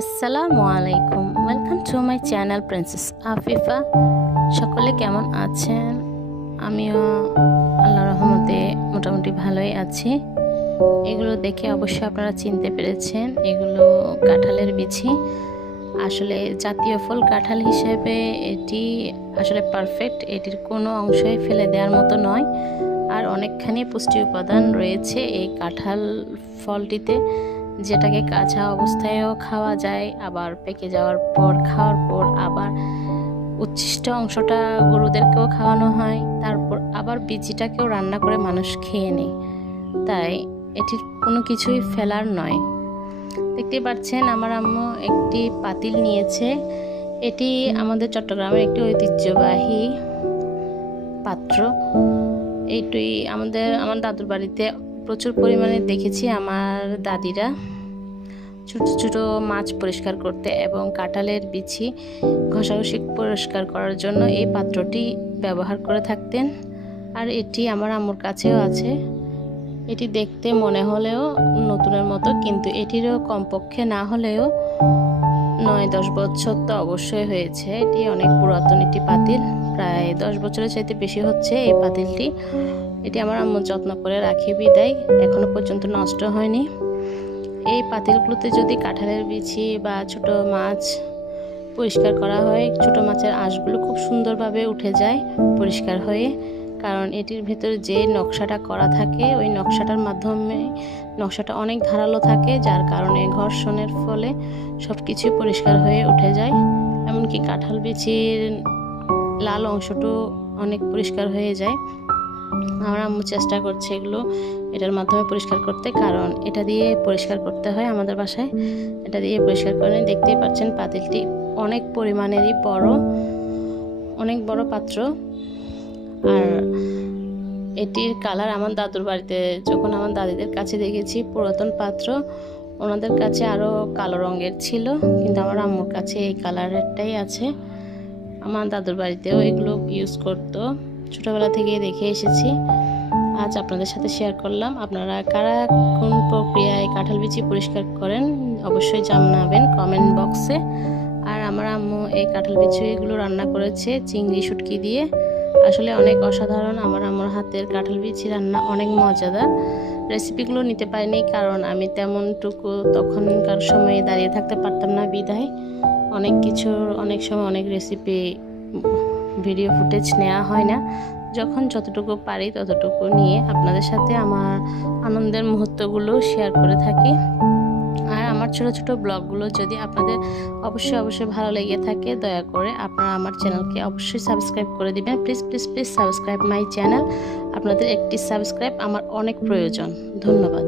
আসসালামু আলাইকুম, welcome to my channel princess Afifa. সকলে কেমন আছেন? আমিও আল্লাহর রহমতে মোটামুটি ভালোই আছি। এগুলো দেখে অবশ্যই আপনারা চিনতে পেরেছেন, এগুলো কাঁঠালের বিচি। আসলে জাতীয় ফল কাঁঠাল হিসেবে এটি আসলে পারফেক্ট, এটির কোনো অংশই ফেলে দেওয়ার মতো নয়। আর অনেকখানি পুষ্টি উপাদান রয়েছে এই কাঁঠাল ফলটিতে, যেটাকে কাঁচা অবস্থায়ও খাওয়া যায়, আবার পেকে যাওয়ার পর খাওয়ার পর আবার উচ্ছিষ্ট অংশটা গরুদেরকেও খাওয়ানো হয়, তারপর আবার বিচিটাকেও রান্না করে মানুষ খেয়ে নেয়। তাই এটির কোনো কিছুই ফেলার নয়। দেখতে পাচ্ছেন আমার আম্মু একটি পাতিল নিয়েছে। এটি আমাদের চট্টগ্রামের একটি ঐতিহ্যবাহী পাত্র। এইটি আমার দাদুর বাড়িতে প্রচুর পরিমাণে দেখেছি আমার দাদিরা ছোট ছোট মাছ পরিষ্কার করতে এবং কাঁঠালের বিচি ঘষাঘষি পরিষ্কার করার জন্য এই পাত্রটি ব্যবহার করে থাকতেন। আর এটি আমার আম্মুর কাছেও আছে। এটি দেখতে মনে হলেও নতুনের মতো, কিন্তু এটিরও কমপক্ষে না হলেও 9-10 বছর তো অবশ্যই হয়েছে। এটি অনেক পুরাতন একটি পাতিল, প্রায় 10 বছরের চাইতে বেশি হচ্ছে এই পাতিলটি। এটি আমার আম্মু যত্ন করে রাখে বিদায় এখনো পর্যন্ত নষ্ট হয়নি। এই পাতিলগুলোতে যদি কাঁঠালের বিচি বা ছোট মাছ পরিষ্কার করা হয়, ছোট মাছের আঁশগুলো খুব সুন্দরভাবে উঠে যায় পরিষ্কার হয়ে, কারণ এটির ভেতরে যে নকশাটা করা থাকে ওই নকশাটার মাধ্যমে নকশাটা অনেক ধারালো থাকে, যার কারণে ঘর্ষণের ফলে সব কিছুই পরিষ্কার হয়ে উঠে যায়। এমনকি কাঁঠাল বিচির লাল অংশটাও অনেক পরিষ্কার হয়ে যায়। আমার আম্মু চেষ্টা করছে এটার মাধ্যমে পরিষ্কার করতে, কারণ এটা দিয়ে পরিষ্কার করতে হয় আমাদের বাসায়। এটা দিয়ে পরিষ্কার করে দেখতেই পাচ্ছেন পাতিলটি অনেক পরিমাণেরই অনেক বড় পাত্র। আর এটির কালার আমার দাদুর বাড়িতে যখন আমার দাদিদের কাছে দেখেছি পুরাতন পাত্র, ওনাদের কাছে আরও কালো রঙের ছিল, কিন্তু আমার আম্মুর কাছে এই কালারেরটাই আছে। আমার দাদুর বাড়িতেও এগুলো ইউজ করতো, ছোটোবেলা থেকেই দেখে এসেছি। আজ আপনাদের সাথে শেয়ার করলাম। আপনারা কারা কোন প্রক্রিয়ায় কাঁঠাল বিচি পরিষ্কার করেন অবশ্যই জানাবেন কমেন্ট বক্সে। আর আমার আম্মু এই কাঁঠাল বিচি এগুলো রান্না করেছে চিংড়ি শুটকি দিয়ে। আসলে অনেক অসাধারণ আমার আম্মুর হাতের কাঁঠাল বিচি রান্না, অনেক মজাদার। রেসিপিগুলো নিতে পারিনি কারণ আমি তেমনটুকু তখনকার সময়ে দাঁড়িয়ে থাকতে পারতাম না বিধায় অনেক সময় অনেক রেসিপি ভিডিও ফুটেজ নেওয়া হয় না। যখন যতটুকু পারি ততটুকু নিয়ে আপনাদের সাথে আমার আনন্দের মুহূর্তগুলো শেয়ার করে থাকি। আর আমার ছোট ছোট ব্লগগুলো যদি আপনাদের অবশ্যই ভালো লেগে থাকে, দয়া করে আপনারা আমার চ্যানেলকে অবশ্যই সাবস্ক্রাইব করে দিবেন। Please please please subscribe my channel. আপনাদের একটি সাবস্ক্রাইব আমার অনেক প্রয়োজন। ধন্যবাদ।